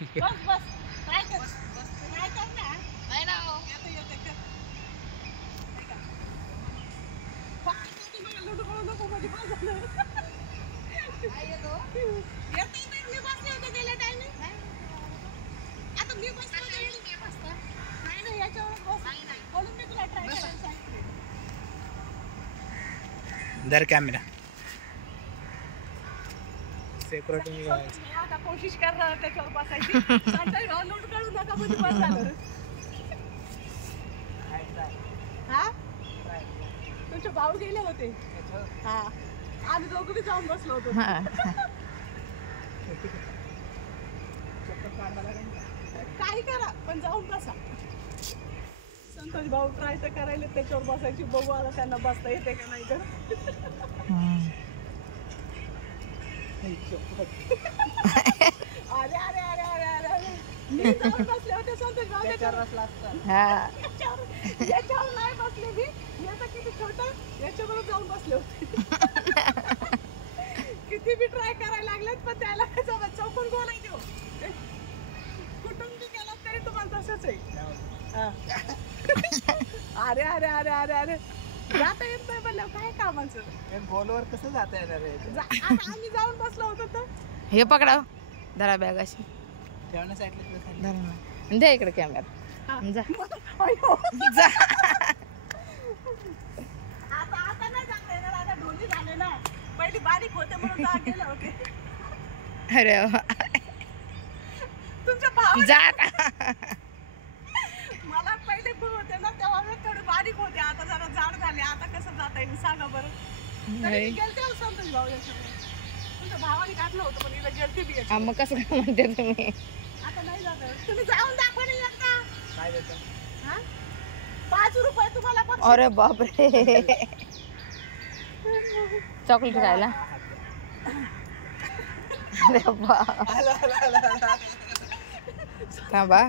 बस बस try कर try कर ना. नाही ना हो. येते कर. फक्त तू मला लुडू करू नको मध्ये बस झालं. काय येतो? येते तर मी बसले होते गेल्या टाइमिंग. आता मी बसले होते. नाही नाही याच्यावर बस. बोलून मी तुला ट्राय करायला सांगितले. धर कॅमेरा सिक्युरिटी मी आता कोशिश करणार त्याच्यावर बसायची. सांगताय भाऊ लुडू करू नका मध्ये बस झालं. हा तुमचे भाऊ गेले होते. हा आम्ही दोघं बी जाऊन बसलो होतो. काही करा पण जाऊन बसा. संतोष भाऊ ट्राय तर करायला त्याच्यावर बसायची. बघू आता त्यांना बसता येते का नाही तर. अरे अरे अरे अरे अरे अरे मी जाऊन बसले होते संतोष भाऊ याच्यावर नाही बसले मी. याचा किती छोटा याच्यावर जाऊन बसले होते. किती बी ट्राय करायला लागलेत पण त्याला काय जमत. चौकून बोलायचे हो कुठून बी गेलात तरी तुम्हाला तसंच आहे. अरे अरे अरे अरे अरे जाता येत नाही म्हणलं काय कामाचं. गोलवर कसं जाता येणार आहे आता आम्ही जाऊन बसलो होतो तर हे पकडा धरा बॅग अशी ठेवण्यासाठी धरा ना द्या इकडे कॅमेरा जा अयो. जा. आता आता नाही जाता येणार. आता ढोली झाले ना. पहिली बारीक होते म्हणून जा गेले होते. अरे वा. तुमच्या भाव जा मला पहिले खूप होते ना तेव्हा मी थोडे बारीक होते. आता जरा जाड झाले. आता कसं जाता येईल सांगा बरं. तरी मी गेलते हो संतोष भाऊ याच्याकडे. तुमच्या भावाने काढलं होतं पण हिला गेलते बी याच्याकडे. मग कसं काय म्हणते तुम्ही आता नाही जात आहे. तुम्ही जाऊन दाखवा नाही एकदा. काय देतं हा? 5 रुपये तुम्हाला पण. अरे बापरे चॉकलेट खायला अरे बा थांबा